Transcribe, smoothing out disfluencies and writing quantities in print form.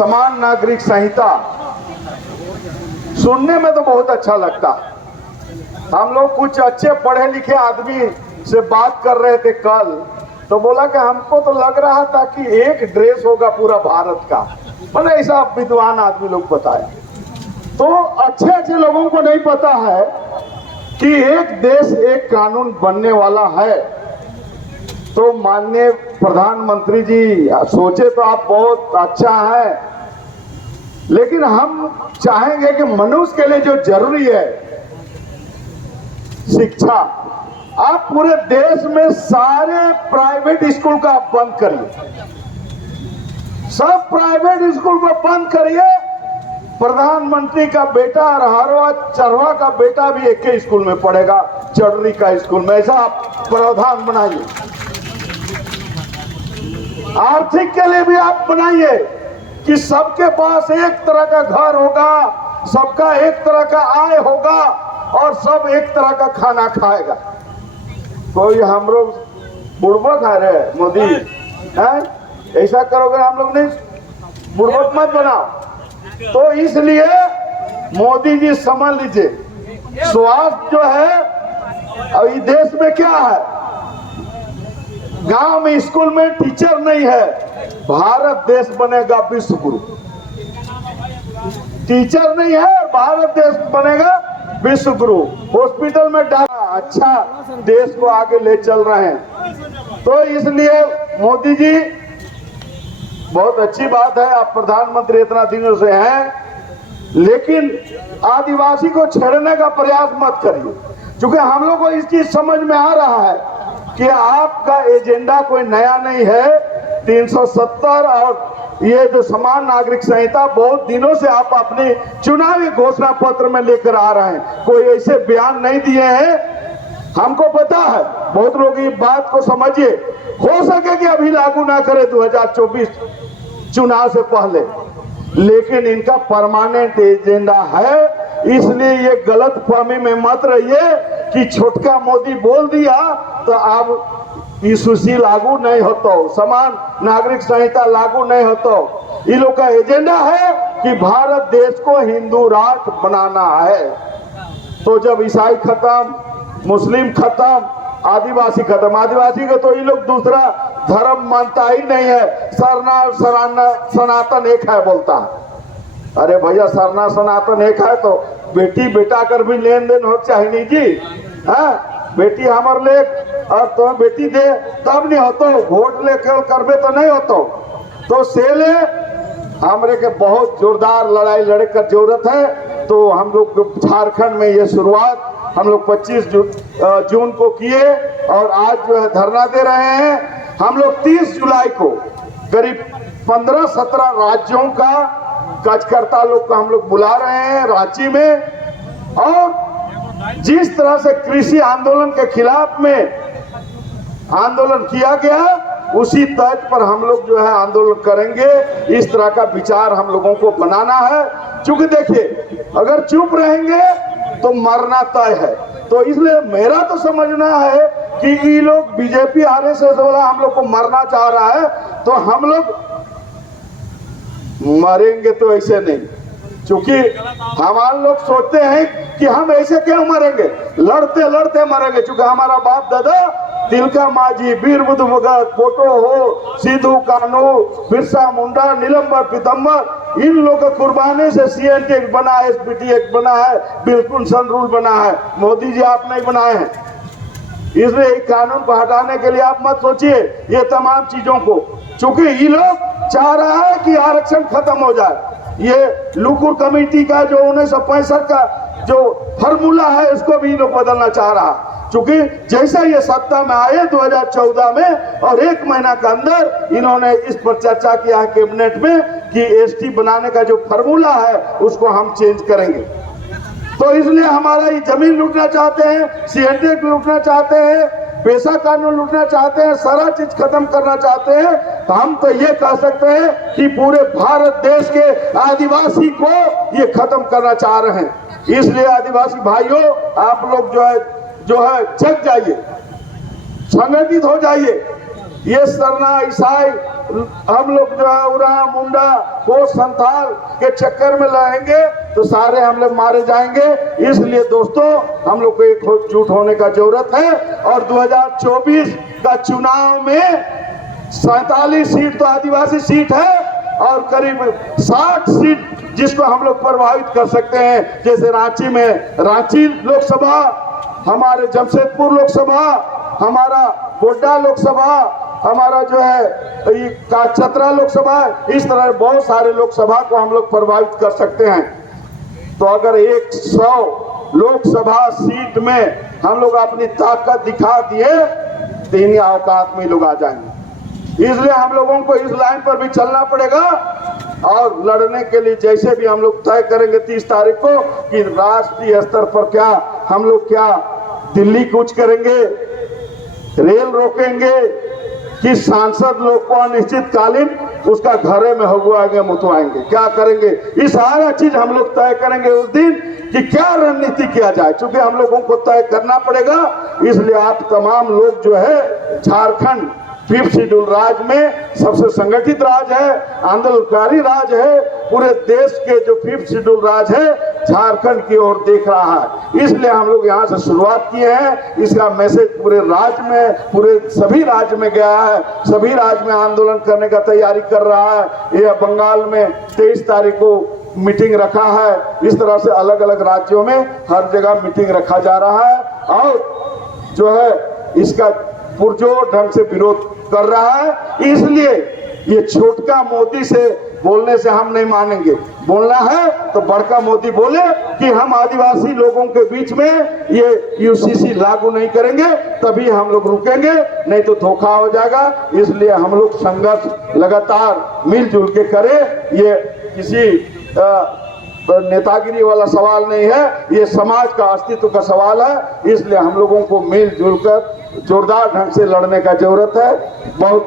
समान नागरिक संहिता सुनने में तो बहुत अच्छा लगता। हम लोग कुछ अच्छे पढ़े लिखे आदमी से बात कर रहे थे कल, तो बोला कि हमको तो लग रहा था कि एक ड्रेस होगा पूरा भारत का, मतलब ऐसा विद्वान आदमी लोग बताए। तो अच्छे अच्छे लोगों को नहीं पता है कि एक देश एक कानून बनने वाला है। तो माननीय प्रधानमंत्री जी, सोचे तो आप बहुत अच्छा है, लेकिन हम चाहेंगे कि मनुष्य के लिए जो जरूरी है शिक्षा, आप पूरे देश में सारे प्राइवेट स्कूल का आप बंद करिए, सब प्राइवेट स्कूल को बंद करिए। प्रधानमंत्री का बेटा और हरवा चरवा का बेटा भी एक ही स्कूल में पढ़ेगा, चढ़री का स्कूल में, ऐसा आप प्रावधान बनाइए। आर्थिक के लिए भी आप बनाइए कि सबके पास एक तरह का घर होगा, सबका एक तरह का आय होगा और सब एक तरह का खाना खाएगा। कोई हम लोग बुड़बक है रे मोदी है, ऐसा करोगे हम लोग नहीं, बुड़बक मत बनाओ। तो इसलिए मोदी जी समझ लीजिए, स्वास्थ्य जो है अभी देश में क्या है, गांव में स्कूल में टीचर नहीं है, भारत देश बनेगा विश्व गुरु। टीचर नहीं है, भारत देश बनेगा विश्व गुरु। हॉस्पिटल में अच्छा देश को आगे ले चल रहे हैं। तो इसलिए मोदी जी, बहुत अच्छी बात है आप प्रधानमंत्री इतना दिनों से हैं, लेकिन आदिवासी को छेड़ने का प्रयास मत करिए, क्योंकि हम लोग को इस चीज समझ में आ रहा है कि आपका एजेंडा कोई नया नहीं है। 370 और ये जो समान नागरिक संहिता बहुत दिनों से आप अपने चुनावी घोषणा पत्र में लेकर आ रहे हैं, कोई ऐसे बयान नहीं दिए हैं। हमको पता है, बहुत लोग ये बात को समझिए, हो सके कि अभी लागू ना करे 2024 चुनाव से पहले, लेकिन इनका परमानेंट एजेंडा है। इसलिए ये गलत फहमी में मत रहिए कि छोटका मोदी बोल दिया तो अब ईसुसी लागू नहीं होता, समान नागरिक संहिता लागू नहीं होता। ये लोग का एजेंडा है कि भारत देश को हिंदू राष्ट्र बनाना है। तो जब ईसाई खत्म, मुस्लिम खत्म, आदिवासी खत्म, आदिवासी का तो ये लोग दूसरा धर्म मानता ही नहीं है, सनातन एक है बोलता है। अरे भैया, सरना सनातन एक है तो बेटी बेटा कर भी लेन देन हो चाहिए जी। हाँ, बेटी हमार ले और तो बेटी दे तब नहीं होतो, वोट ले केवल करबे तो नहीं होतो। तो से ले हमरे के बहुत जोरदार लड़ाई लड़े का जरूरत है। तो हम लोग झारखंड में ये शुरुआत हम लोग 25 जून को किए और आज जो है धरना दे रहे हैं। हम लोग 30 जुलाई को करीब 15-17 राज्यों का कार्यकर्ता लोग को हम लोग बुला रहे हैं रांची में, और जिस तरह से कृषि आंदोलन के खिलाफ में आंदोलन किया गया, उसी तर्ज पर हम लोग जो है आंदोलन करेंगे। इस तरह का विचार हम लोगों को बनाना है, क्योंकि देखिए अगर चुप रहेंगे तो मरना तय है। तो इसलिए मेरा तो समझना है कि ये लोग बीजेपी आरएसएस वाला हम लोग को मरना चाह रहा है, तो हम लोग मरेंगे तो ऐसे नहीं, क्योंकि हमारे लोग सोचते हैं कि हम ऐसे क्यों मरेंगे, लड़ते लड़ते मरेंगे। क्योंकि हमारा बाप दादा तिलका मांझी, वीर बुद्ध भगत, फोटो हो, सिद्धू कान्हू, बिरसा मुंडा, नीलंबर पीतम्बर, इन लोगों के कुर्बानी से सीएनटी एक्ट बना है, एसपीटी एक्ट बना है, बिल्कुल सन रूल बना है। मोदी जी आप नहीं बनाए हैं, इसलिए एक कानून को हटाने के लिए आप मत सोचिए ये तमाम चीजों को, क्योंकि ये लोग चाह रहा है कि आरक्षण खत्म हो जाए। ये लुकुर कमेटी का जो 1965 का जो फॉर्मूला है उसको भी लोग बदलना चाह रहा, क्योंकि जैसे ये सत्ता में आए 2014 में और 1 महीना के अंदर इन्होंने इस पर चर्चा किया है कैबिनेट में कि एसटी बनाने का जो फॉर्मूला है उसको हम चेंज करेंगे। तो इसलिए हमारा ये जमीन लूटना चाहते हैं, सीएनटी लूटना चाहते हैं, पैसा कानून लूटना चाहते हैं, सारा चीज खत्म करना चाहते हैं। तो हम तो ये कह सकते हैं कि पूरे भारत देश के आदिवासी को ये खत्म करना चाह रहे हैं। इसलिए आदिवासी भाइयों, आप लोग जो है जग जाइए, संगठित हो जाइए। ये सरना ईसाई हम लोग जो है उरा मुंडा को संथाल के चक्कर में रहेंगे तो सारे हम लोग मारे जाएंगे। इसलिए दोस्तों हम लोग को एकजुट होने का जरूरत है और 2024 का चुनाव में 47 सीट तो आदिवासी सीट है और करीब 60 सीट जिसको हम लोग प्रभावित कर सकते हैं। जैसे रांची में रांची लोकसभा, हमारे जमशेदपुर लोकसभा, हमारा गोड्डा लोकसभा, हमारा जो है चतरा लोकसभा, इस तरह बहुत सारे लोकसभा को हम लोग प्रभावित कर सकते हैं। तो अगर 100 लोकसभा सीट में हम लोग अपनी ताकत दिखा दिए तो इन्हीं औकात में लोग आ जाएंगे। इसलिए हम लोगों को इस लाइन पर भी चलना पड़ेगा और लड़ने के लिए जैसे भी हम लोग तय करेंगे 30 तारीख को कि राष्ट्रीय स्तर पर क्या हम लोग क्या दिल्ली कूच करेंगे, रेल रोकेंगे कि सांसद लोग को अनिश्चितकालीन उसका घरे में हगुआएंगे मुतवाएंगे, क्या करेंगे, ये सारा चीज हम लोग तय करेंगे उस दिन कि क्या रणनीति किया जाए। क्योंकि हम लोगों को तय करना पड़ेगा। इसलिए आप तमाम लोग जो है झारखंड 5th शेड्यूल राज्य में सबसे संगठित राज्य है, आंदोलनकारी राज्य है, पूरे देश के जो 5th शेड्यूल राज्य है झारखंड की ओर देख रहा है। इसलिए हम लोग यहाँ से शुरुआत किए हैं। इसका मैसेज पूरे राज्य में, पूरे सभी राज्य में गया है। सभी राज्य में आंदोलन करने का तैयारी कर रहा है। यह बंगाल में 23 तारीख को मीटिंग रखा है। इस तरह से अलग अलग राज्यों में हर जगह मीटिंग रखा जा रहा है और जो है इसका पुरजोर ढंग से विरोध कर रहा है। इसलिए ये छोटका मोदी से बोलने से हम नहीं मानेंगे। बोलना है तो बड़का मोदी बोले कि हम आदिवासी लोगों के बीच में ये यूसीसी लागू नहीं करेंगे, तभी हम लोग रुकेंगे, नहीं तो धोखा हो जाएगा। इसलिए हम लोग संघर्ष लगातार मिलजुल के करें। ये किसी नेतागिरी वाला सवाल नहीं है, ये समाज का अस्तित्व का सवाल है। इसलिए हम लोगों को मिलजुल कर जोरदार ढंग से लड़ने का जरूरत है। बहुत